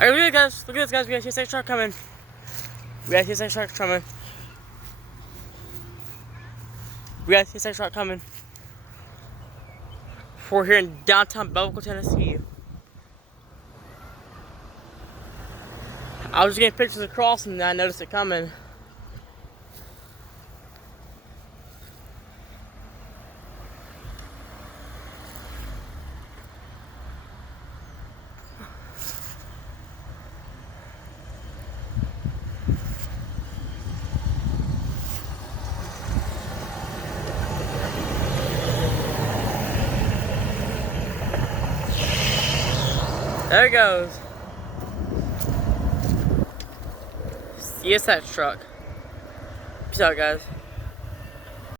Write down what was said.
Alright, look at this, guys. Look at this, guys. We got a TSX truck coming. We got a TSX truck coming. We got a TSX truck coming. We're here in downtown Belleville, Tennessee. I was just getting pictures across and I noticed it coming. There it goes. CSX truck. Peace out, guys.